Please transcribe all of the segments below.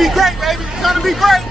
be great, baby. It's gonna be great.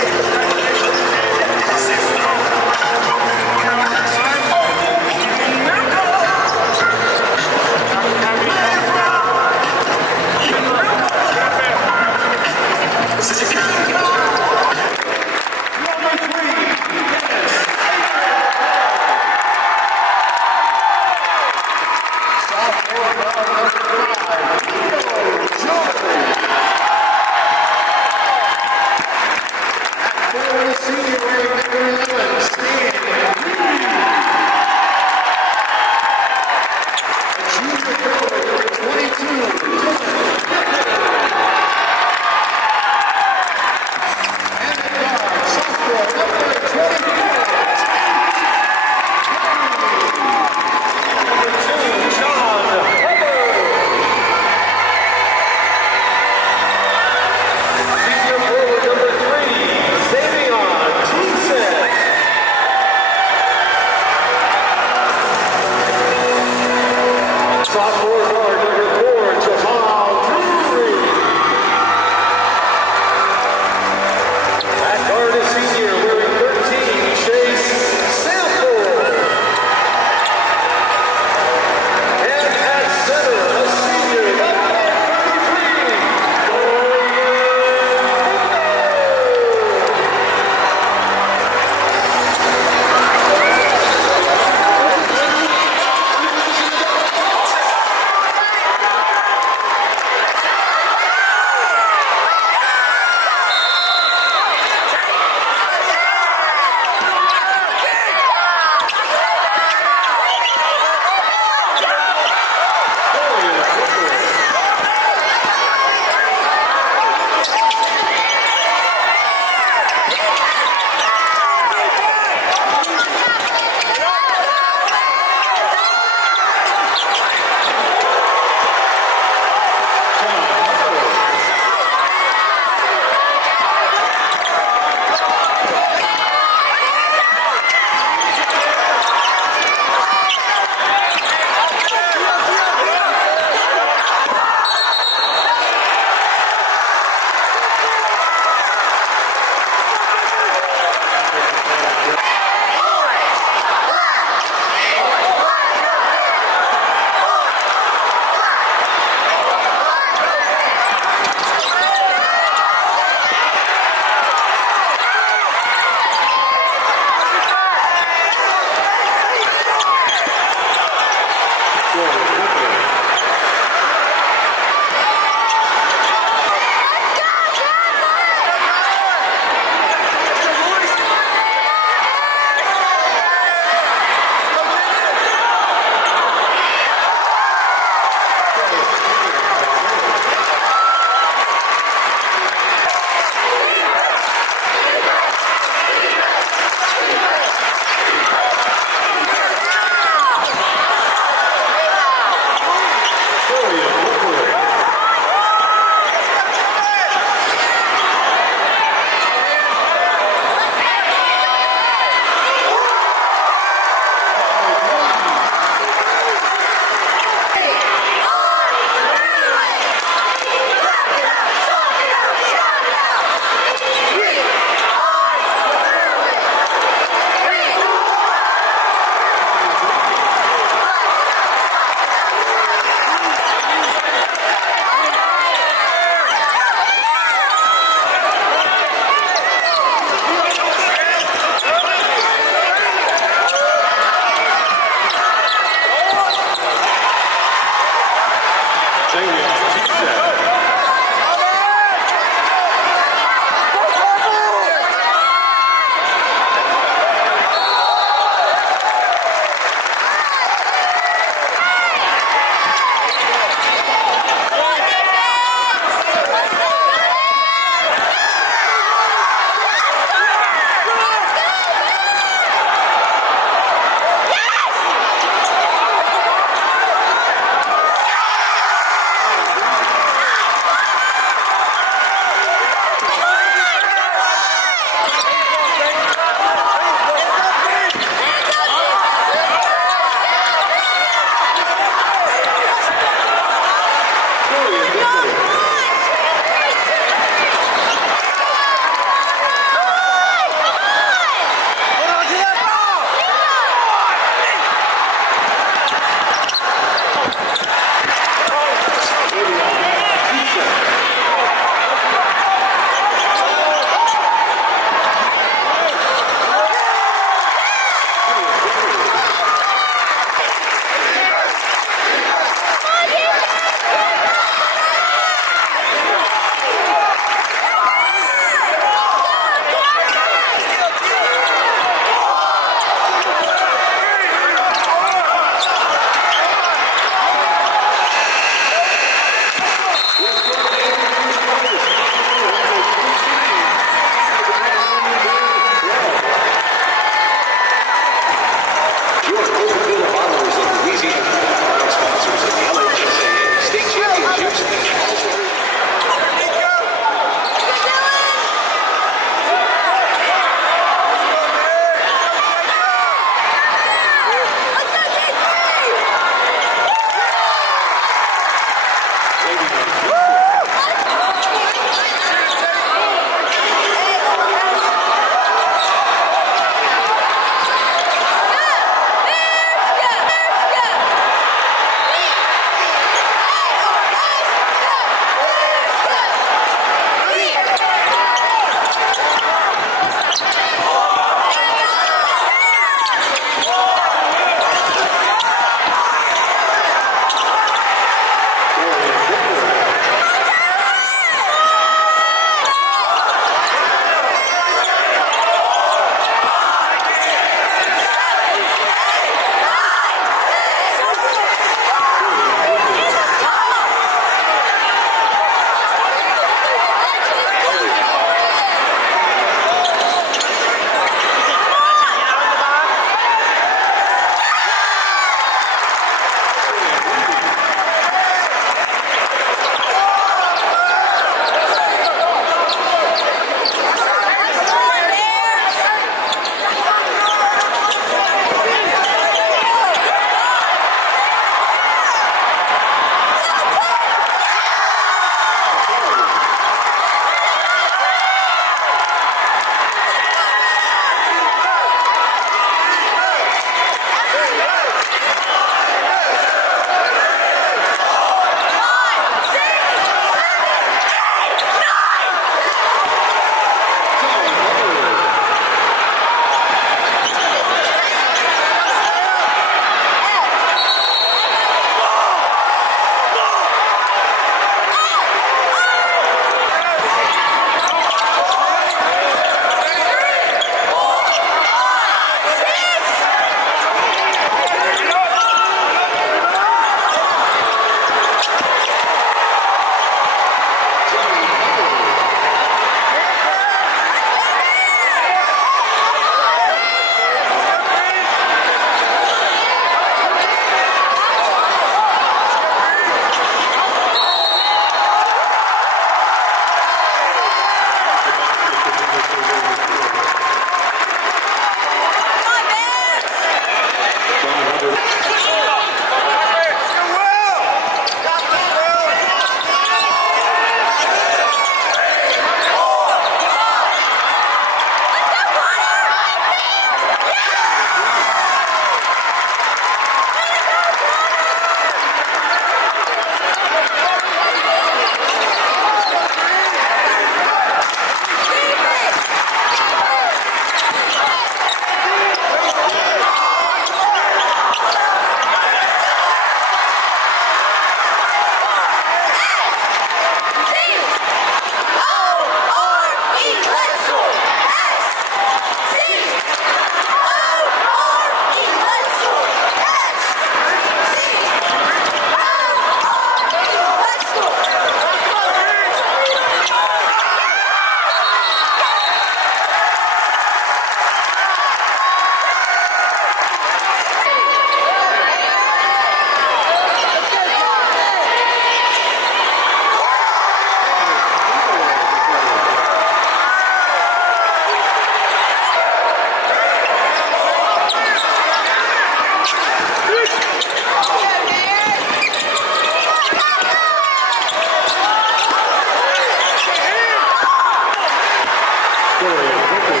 Dorian Booker.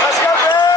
Let's go, Bill!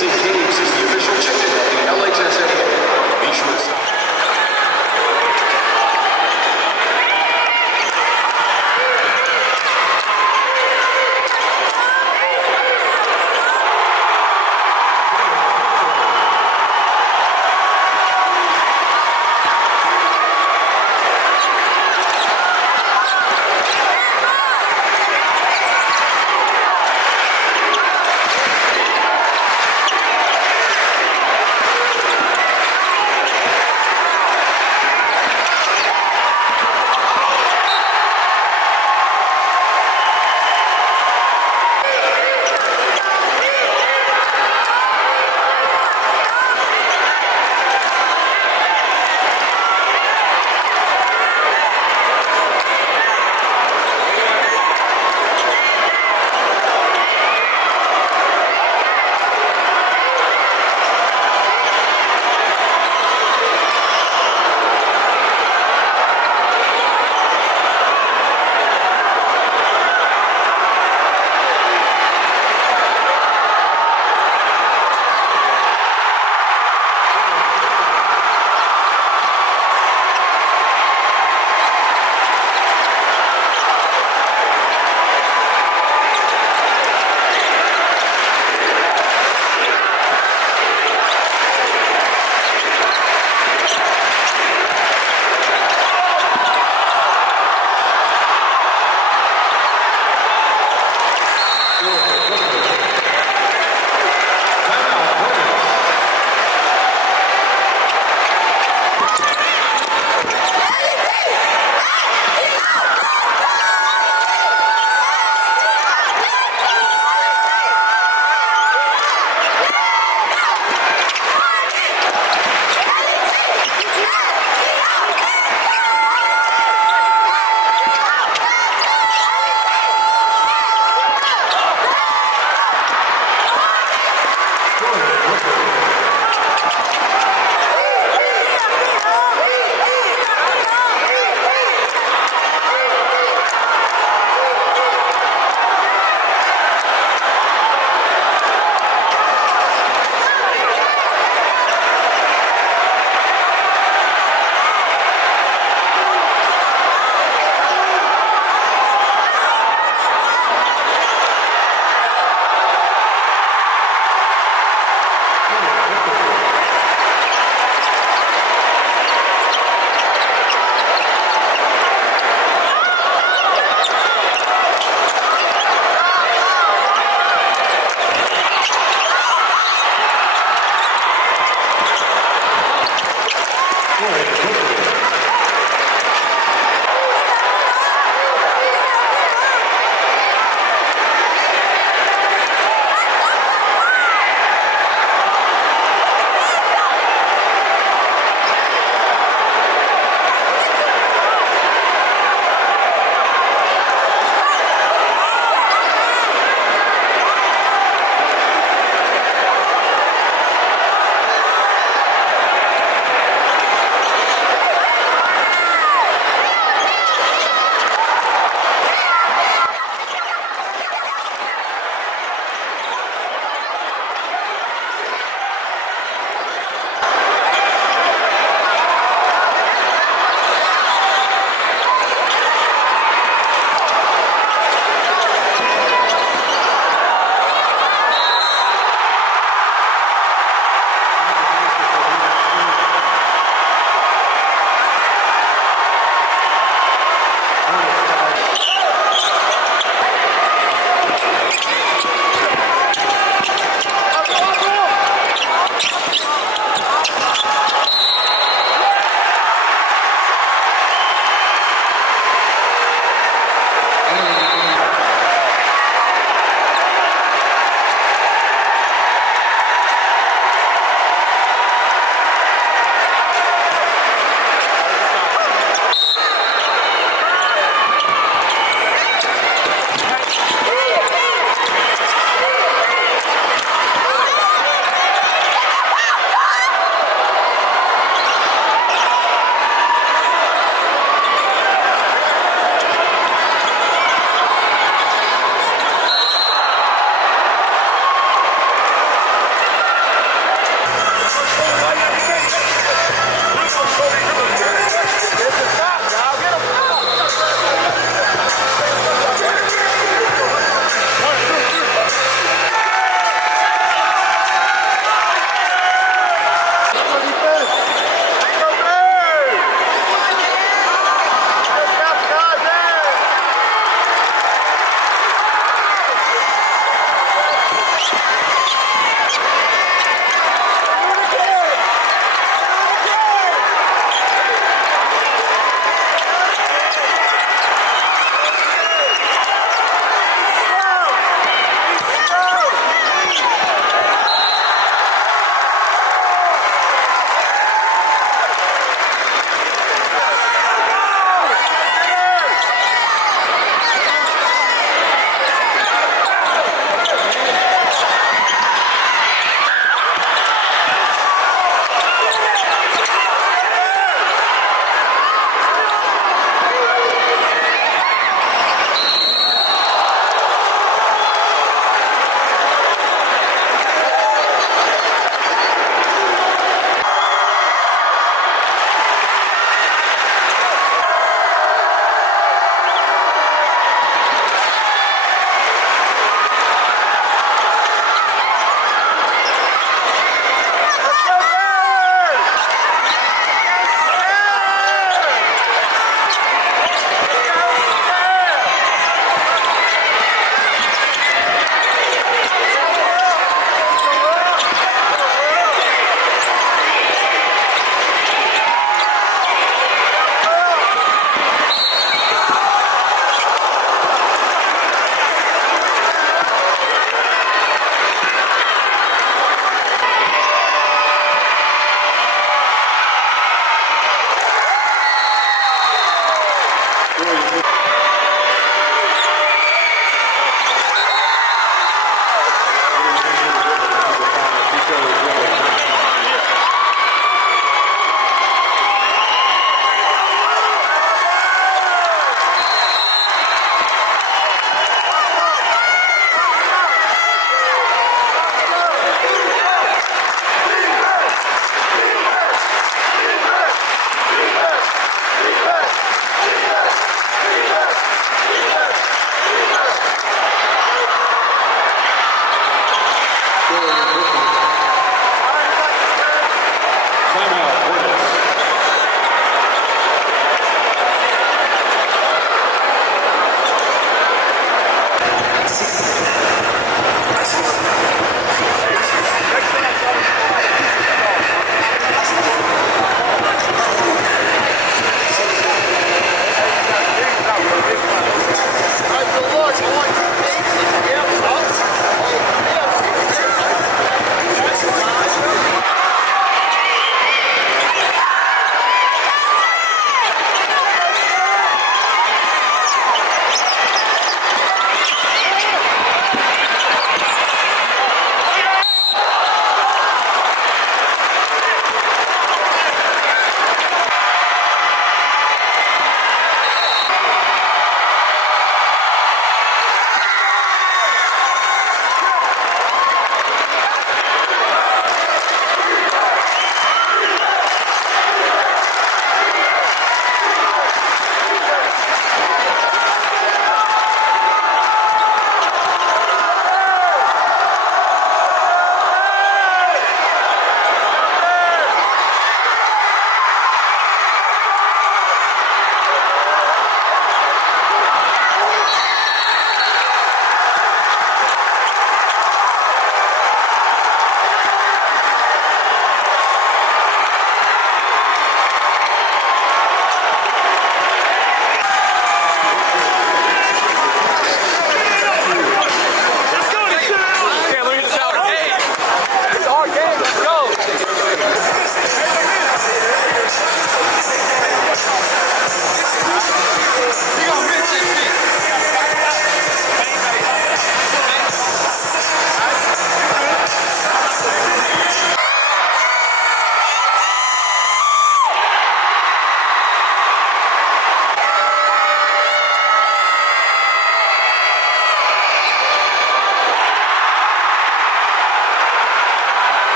Caves is the official chicken of the LHSAA. Be sure to stop.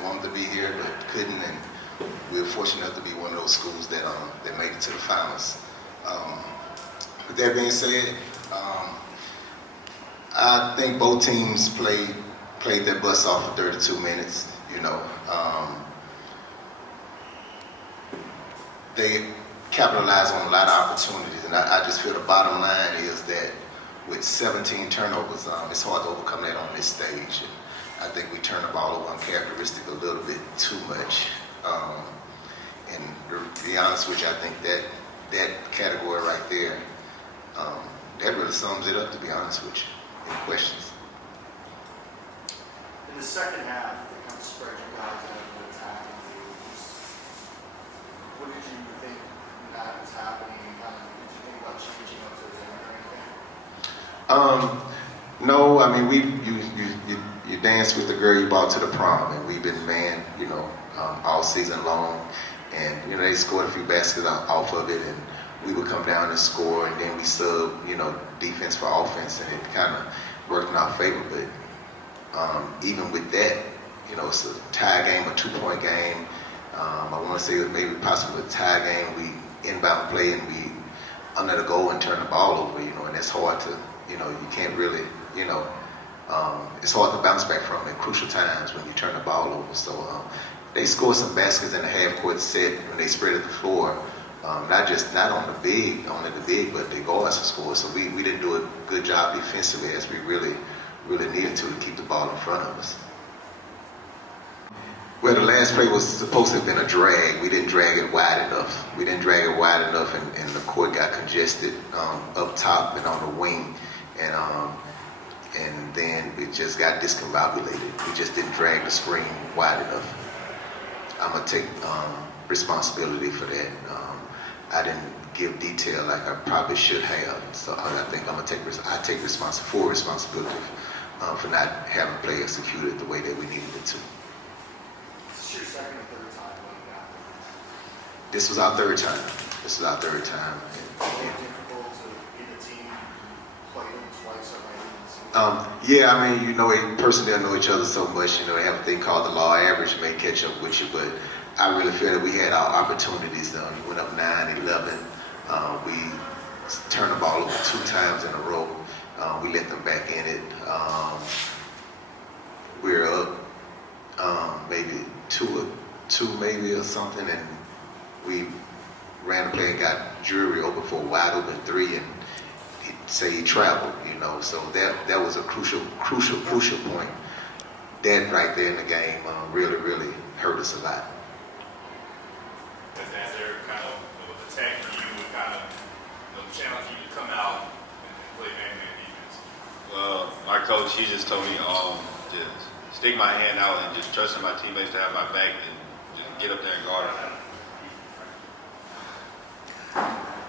that wanted to be here but couldn't, and we were fortunate enough to be one of those schools that made it to the finals. With that being said, I think both teams played their butts off for 32 minutes. They capitalized on a lot of opportunities, and I just feel the bottom line is that with 17 turnovers, it's hard to overcome that on this stage. And I think we turn the ball over uncharacteristic a little bit too much. And to be honest with you, I think that category right there, that really sums it up, to be honest with you. Any questions? In the second half, they kind of spread you guys out and attacking you. What did you think that was happening? Did you think about changing up those or anything? No, I mean, you dance with the girl you brought to the prom, and we've been manned, all season long. And, they scored a few baskets off of it, and we would come down and score, and then we sub, defense for offense, and it kind of worked in our favor. But even with that, it's a tie game, a 2-point game. I want to say it was maybe possibly a tie game. We inbound play, and we under the goal and turn the ball over, and it's hard to, you can't really, it's hard to bounce back from at crucial times when you turn the ball over. So they scored some baskets in the half-court set when they spread the floor. Not on the big, but the guards scored. So we didn't do a good job defensively as we really needed to keep the ball in front of us. Well, the last play was supposed to have been a drag. We didn't drag it wide enough. And the court got congested up top and on the wing, and then it just got discombobulated. We just didn't drag the screen wide enough. I'm gonna take responsibility for that. I didn't give detail like I probably should have, so I think I'm gonna take full responsibility for not having play executed the way that we needed it to. This is your second or third time like that? This was our third time. Is it difficult to get a team play them twice already? Yeah, I mean, personnel know each other so much. They have a thing called the law average may catch up with you, but I really feel that we had our opportunities. We went up 9-11. We turned the ball over 2 times in a row. We let them back in it. We were up maybe two maybe or something, and we ran a play and got Drury open for a wide open 3, and he traveled, so that was a crucial point. That right there in the game really hurt us a lot. As they're kind of attacking you and kind of challenging you to come out and play man-to-man defense? Well, my coach, he just told me just stick my hand out and just trusting my teammates to have my back and just get up there and guard them.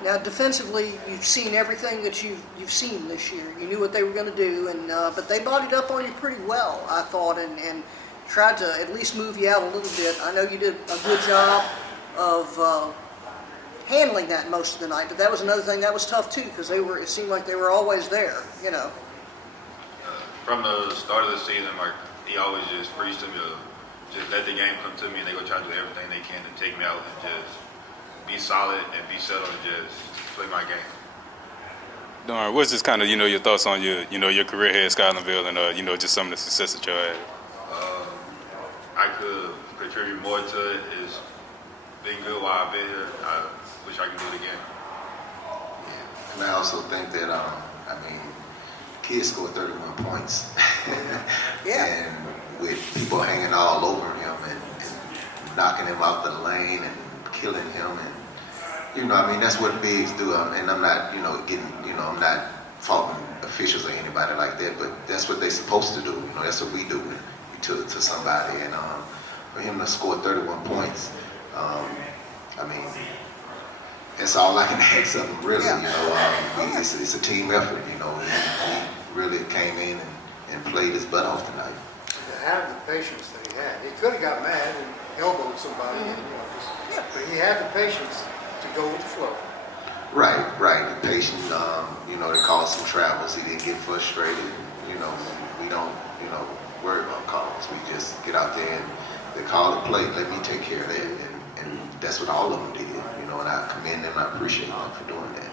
Now, defensively, you've seen everything that you've seen this year. You knew what they were going to do, but they bodied up on you pretty well, I thought, and tried to at least move you out a little bit. I know you did a good job of handling that most of the night, but that was another thing that was tough too, because it seemed like they were always there, From the start of the season, he always just preached to me to just let the game come to me, and they go try to do everything they can to take me out and just be solid and be settled and just play my game. Dorian, what's just kind of your thoughts on your career here at Scotlandville and just some of the success that you had? I could contribute more to it. It's been good while I've been here. I wish I could do it again. Yeah. And I also think that kids scored 31 points. Yeah. And with people hanging all over him and knocking him out the lane and killing him, and that's what bigs do. And I'm not, I'm not faulting officials or anybody like that, but that's what they're supposed to do. That's what we do to somebody. And for him to score 31 points, that's all I can ask of him, really. Yeah. It's a team effort. He really came in and played his butt off tonight. To have the patience that he had, he could have got mad and elbowed somebody, but he had the patience to go with the flow. Right. The patient, they caused some travels. He didn't get frustrated. We don't, worry about calls. We just get out there and the play. Let me take care of that. And that's what all of them did, you know, and I commend them. I appreciate them for doing that.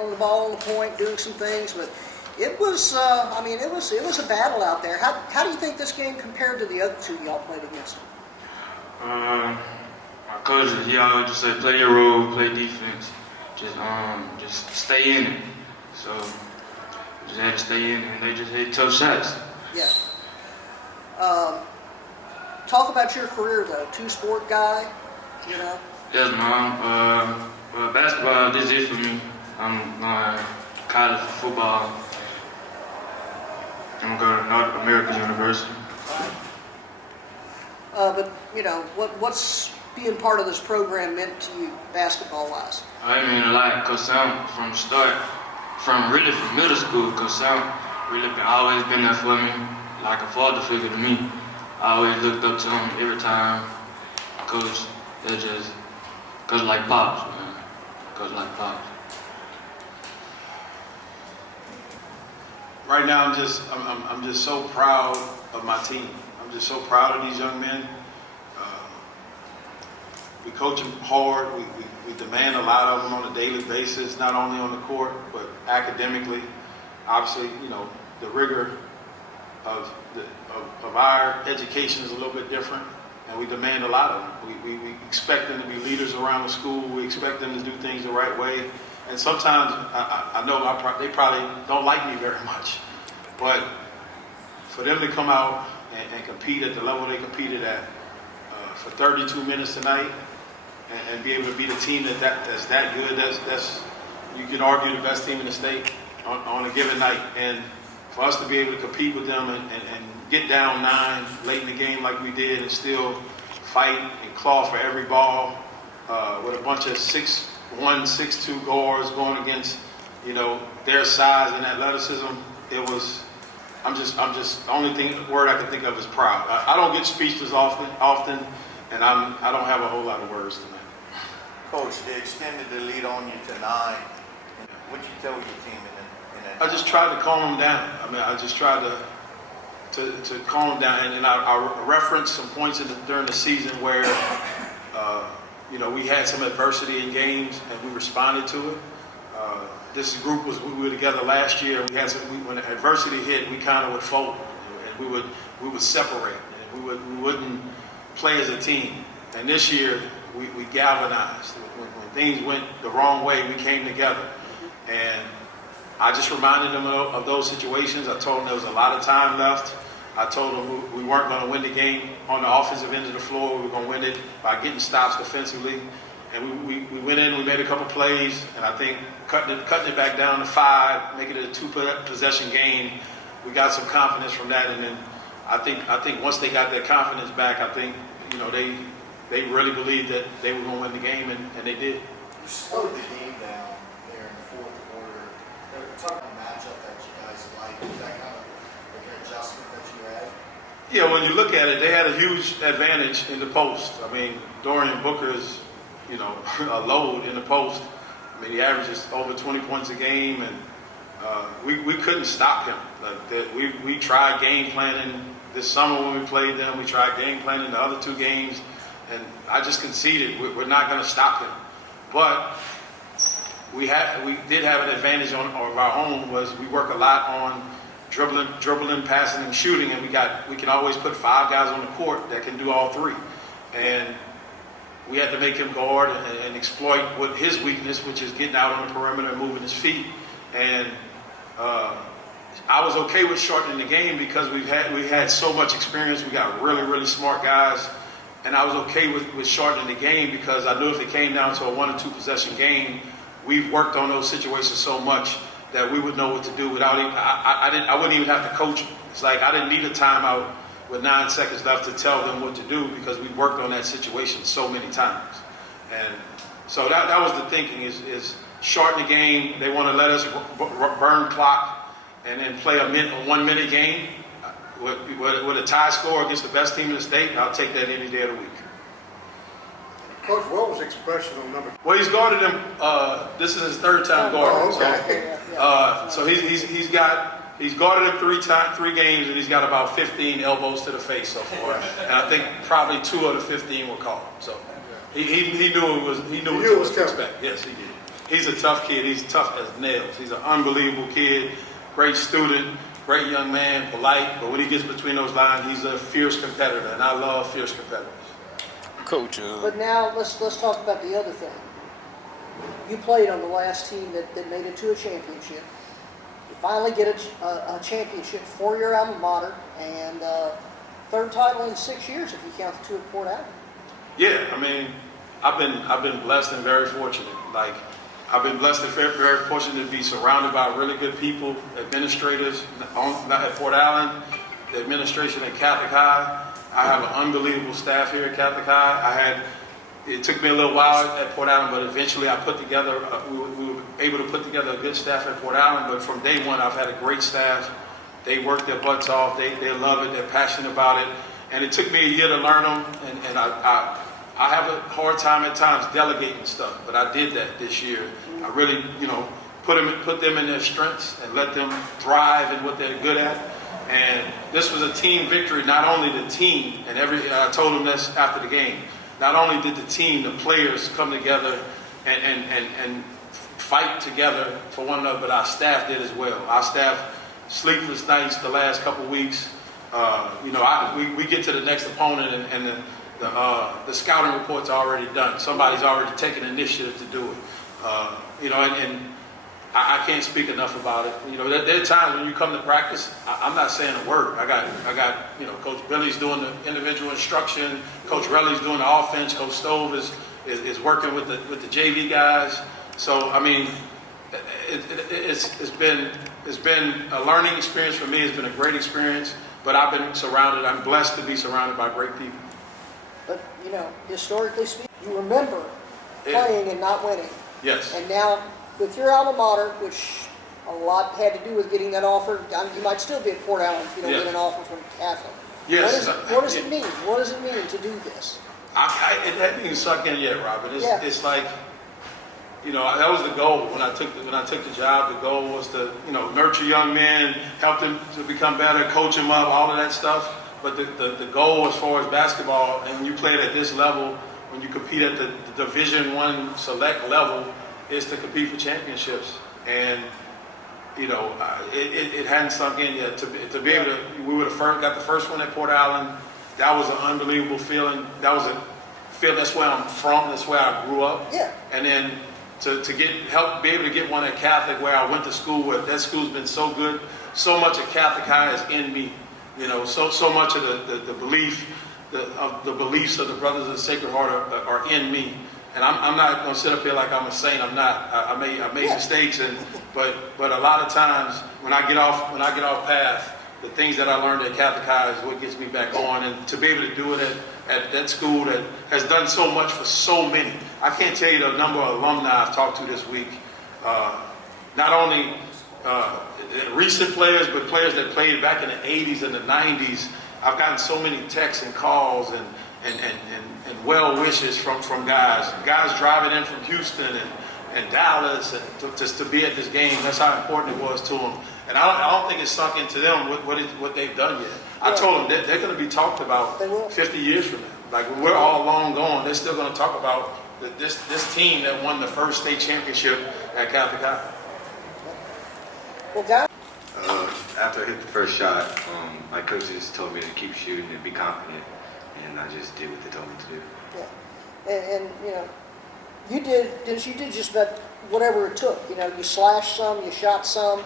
On the ball, on the point, doing some things, but it was, I mean, it was a battle out there. How do you think this game compared to the other two y'all played against? My coaches, he always just say, play your role, play defense, just stay in it. So just had to stay in it, and they just hit tough shots. Yeah. Talk about your career though, two-sport guy, you know. Yes, Mom. Basketball, this is it for me. I'm going college football. I'm going to go to North American University. But you know, what's being part of this program meant to you, basketball-wise? I mean a lot, cause I'm from the start, from middle school, cause I'm really always been there for me, like a father figure to me. I always looked up to him every time. Coach, cause like pops, man. Cause like pops. Right now, I'm just so proud of my team. I'm just so proud of these young men. We coach them hard. We demand a lot of them on a daily basis, not only on the court, but academically. Obviously, you know, the rigor of our education is a little bit different, and we demand a lot of them. We expect them to be leaders around the school. We expect them to do things the right way. And sometimes I know they probably don't like me very much, but for them to come out and compete at the level they competed at for 32 minutes tonight, and be able to beat a team that's that good, that's you can argue the best team in the state on a given night, and for us to be able to compete with them and get down 9 late in the game like we did, and still fight and claw for every ball with a bunch of 6'1", 6'2" guards going against, you know, their size and athleticism. I'm just the only word I can think of is proud. I don't get speechless often, and I don't have a whole lot of words tonight. Coach, they extended the lead on you to 9. What'd you tell your team in that? I just tried to calm them down. I mean, I just tried to calm them down, and I referenced some points during the season where you know, we had some adversity in games and we responded to it. This group we were together last year. When adversity hit, we kind of would fold, and we would separate, and we wouldn't play as a team. And this year we galvanized. When things went the wrong way, we came together, and I just reminded them of those situations. I told them there was a lot of time left. I told them we weren't going to win the game on the offensive end of the floor. We were going to win it by getting stops defensively. And we went in, we made a couple plays, and I think cutting it back down to 5, making it a 2-possession game, we got some confidence from that. And then I think once they got that confidence back, I think, you know, they really believed that they were going to win the game, and they did. You slowed the game down there in the fourth quarter. Talk about a matchup that you guys like. Was that kind of like an adjustment that you had? Yeah, when you look at it, they had a huge advantage in the post. I mean, Dorian Booker is, you know, a load in the post. I mean, he averages over 20 points a game, and we couldn't stop him. Like we tried game planning this summer when we played them. We tried game planning the other 2 games, and I just conceded we're not going to stop him. But we did have an advantage of our own. Was we work a lot on dribbling, passing, and shooting, and we can always put 5 guys on the court that can do all 3, and we had to make him guard and exploit what his weakness, which is getting out on the perimeter and moving his feet. And I was okay with shortening the game because we had so much experience. We got really, really smart guys, and I was okay with shortening the game because I knew if it came down to a 1 or 2 possession game, we've worked on those situations so much that we would know what to do without even. I wouldn't even have to coach them. It's like I didn't need a timeout with 9 seconds left to tell them what to do because we worked on that situation so many times. And so that was the thinking is shorten the game. They want to let us burn clock and then play a 1-minute game with a tie score against the best team in the state. And I'll take that any day of the week. Coach, what was the expression on number? Well, he's guarded him. This is his 3rd time guarding. Oh, okay. So he's got He's guarded him 3 games, and he's got about 15 elbows to the face so far. And I think probably 2 of the 15 were called. So he knew what to expect. Yes, he did. He's a tough kid. He's tough as nails. He's an unbelievable kid, great student, great young man, polite. But when he gets between those lines, he's a fierce competitor, and I love fierce competitors. Coach. But now let's talk about the other thing. You played on the last team that made it to a championship. You finally get a championship for your alma mater, and third title in 6 years if you count the 2 at Port Allen. Yeah, I mean, I've been blessed and very fortunate. Like, I've been blessed and very fortunate to be surrounded by really good people, administrators at Port Allen, the administration at Catholic High. I have an unbelievable staff here at Catholic High. It took me a little while at Port Allen, but eventually I put together, we were able to put together a good staff at Port Allen. But from day one, I've had a great staff. They work their butts off. They love it. They're passionate about it. And it took me a year to learn them. And I have a hard time at times delegating stuff, but I did that this year. I really, put them in their strengths and let them thrive in what they're good at. And this was a team victory. Not only the team, and I told them this after the game. Not only did the team, the players come together and fight together for one another, but our staff did as well. Our staff, sleepless nights the last couple weeks. We get to the next opponent and the scouting report's already done. Somebody's already taken initiative to do it. And I can't speak enough about it. There are times when you come to practice, I'm not saying a word. I got Coach Billy's doing the individual instruction. Coach Relly's doing the offense. Coach Stove is working with the JV guys. So I mean, it's been a learning experience for me. It's been a great experience. But I've been surrounded. I'm blessed to be surrounded by great people. But historically speaking, you remember playing and not winning. Yes. And now, with your alma mater, which a lot had to do with getting that offer, you might still be at Port Allen if you don't get an offer from Catholic. Yes. What does it mean? What does it mean to do this? It hasn't even sunk in yet, Robert. It's like, that was the goal when I took the job. The goal was to, nurture young men, help them to become better, coach them up, all of that stuff. But the goal as far as basketball, and when you play it at this level, when you compete at the Division I select level, is to compete for championships. And it hadn't sunk in yet. To be able to, we would have got the first one at Port Allen. That was an unbelievable feeling. That was a feeling. That's where I'm from. That's where I grew up. Yeah. And then to be able to get one at Catholic, where I went to school, where that school's been so good. So much of Catholic High is in me. So much of the belief, the beliefs of the Brothers of the Sacred Heart are in me. And I'm not going to sit up here like I'm a saint. I'm not. I made mistakes, but a lot of times when I get off path, the things that I learned at Catholic High is what gets me back on. And to be able to do it at that school that has done so much for so many. I can't tell you the number of alumni I've talked to this week. Not only recent players, but players that played back in the 80s and the 90s. I've gotten so many texts and calls and well wishes from guys driving in from Houston and Dallas and just to be at this game. That's how important it was to them. And I don't think it's sunk into them what they've done yet. I told them they're going to be talked about 50 years from now. Like when we're all long gone, they're still going to talk about this team that won the first state championship at Catholic High. Well, guys. After I hit the first shot, my coaches told me to keep shooting and be confident, and I just did what they told me to do. Yeah, and you did just about whatever it took. You slashed some, you shot some,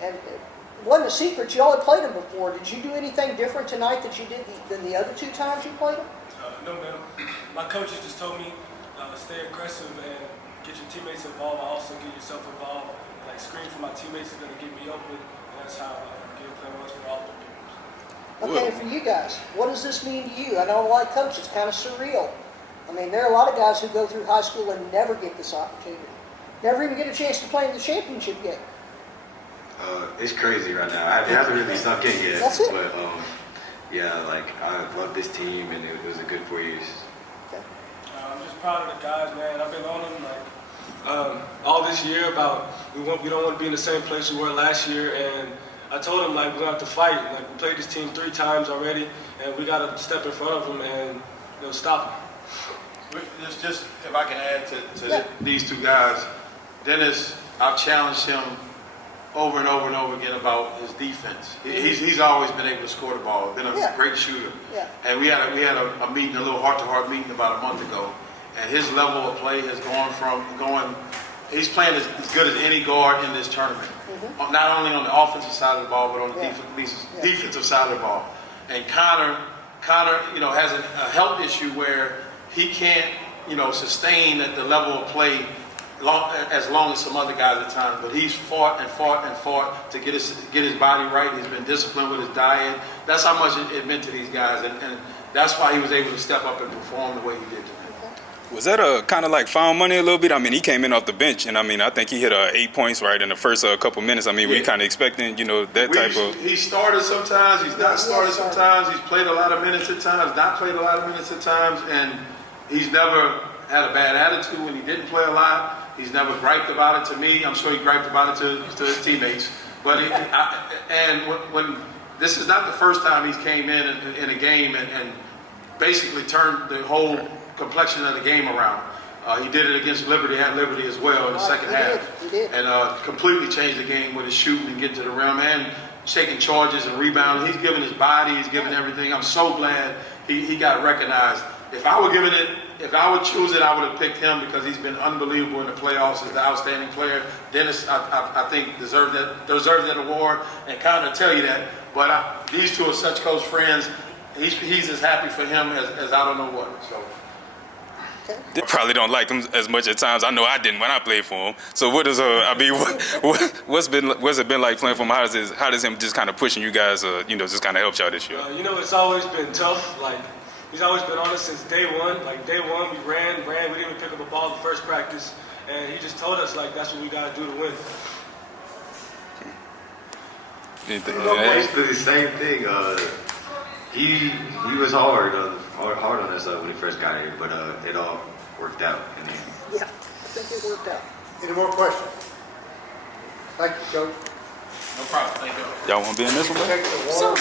and it wasn't a secret. You all had played them before. Did you do anything different tonight that you did than the other 2 times you played them? No, ma'am. My coaches just told me stay aggressive and get your teammates involved. I also get yourself involved. Like screen for my teammates is going to get me open. And that's how game plan was for all the people. Okay, for you guys, what does this mean to you? I know a lot of coaches, it's kind of surreal. I mean, there are a lot of guys who go through high school and never get this opportunity. Never even get a chance to play in the championship game. It's crazy right now. It hasn't really sunk in yet. That's it. But I love this team, and it was a good 4 years. Okay. I'm just proud of the guys, man. I've been on them. Like all this year about we don't want to be in the same place we were last year, and I told him like we're gonna have to fight. Like we played this team 3 times already, and we gotta step in front of them and stop them. Just if I can add to these two guys, Dennis, I've challenged him over and over and over again about his defense. He's always been able to score the ball, been a great shooter. Yeah. And we had a meeting, a little heart-to-heart meeting about a month ago, and his level of play has gone. He's playing as good as any guard in this tournament. Not only on the offensive side of the ball, but on the defensive side of the ball. And Connor, has a health issue where he can't, sustain at the level of play as long as some other guys at times. But he's fought to get his body right. He's been disciplined with his diet. That's how much it meant to these guys, and that's why he was able to step up and perform the way he did tonight. Was that a kind of like found money a little bit? I mean, he came in off the bench, and I think he hit 8 points right in the first couple minutes. I mean, we kind of expecting, that type of. He started sometimes. He's not started sometimes. He's played a lot of minutes at times. Not played a lot of minutes at times, and he's never had a bad attitude when he didn't play a lot. He's never griped about it to me. I'm sure he griped about it to his teammates. But when this is not the first time he's came in a game and basically turned the whole complexion of the game around. He did it against Liberty, at Liberty as well in the second half. He did. And completely changed the game with his shooting and getting to the rim and taking charges and rebounding. He's given his body, he's given everything. I'm so glad he got recognized. If I would choose it, I would have picked him because he's been unbelievable in the playoffs as the outstanding player. Dennis, I think, deserves that award, and kind of tell you that. But these two are such close friends. He's as happy for him as I don't know what. So. I probably don't like him as much at times. I know I didn't when I played for him. So what's it been like playing for him? How does him just kind of pushing you guys, just kind of help y'all this year? It's always been tough. Like he's always been on us since day one. Like day one, we ran. We didn't even pick up a ball the first practice, and he just told us like that's what we gotta do to win. Basically the same thing. He was hard on us when he first got here, but it all worked out. Yeah, I think it worked out. Any more questions? Thank you, Coach. No problem. Thank you. Y'all want to be in this one? Take the water.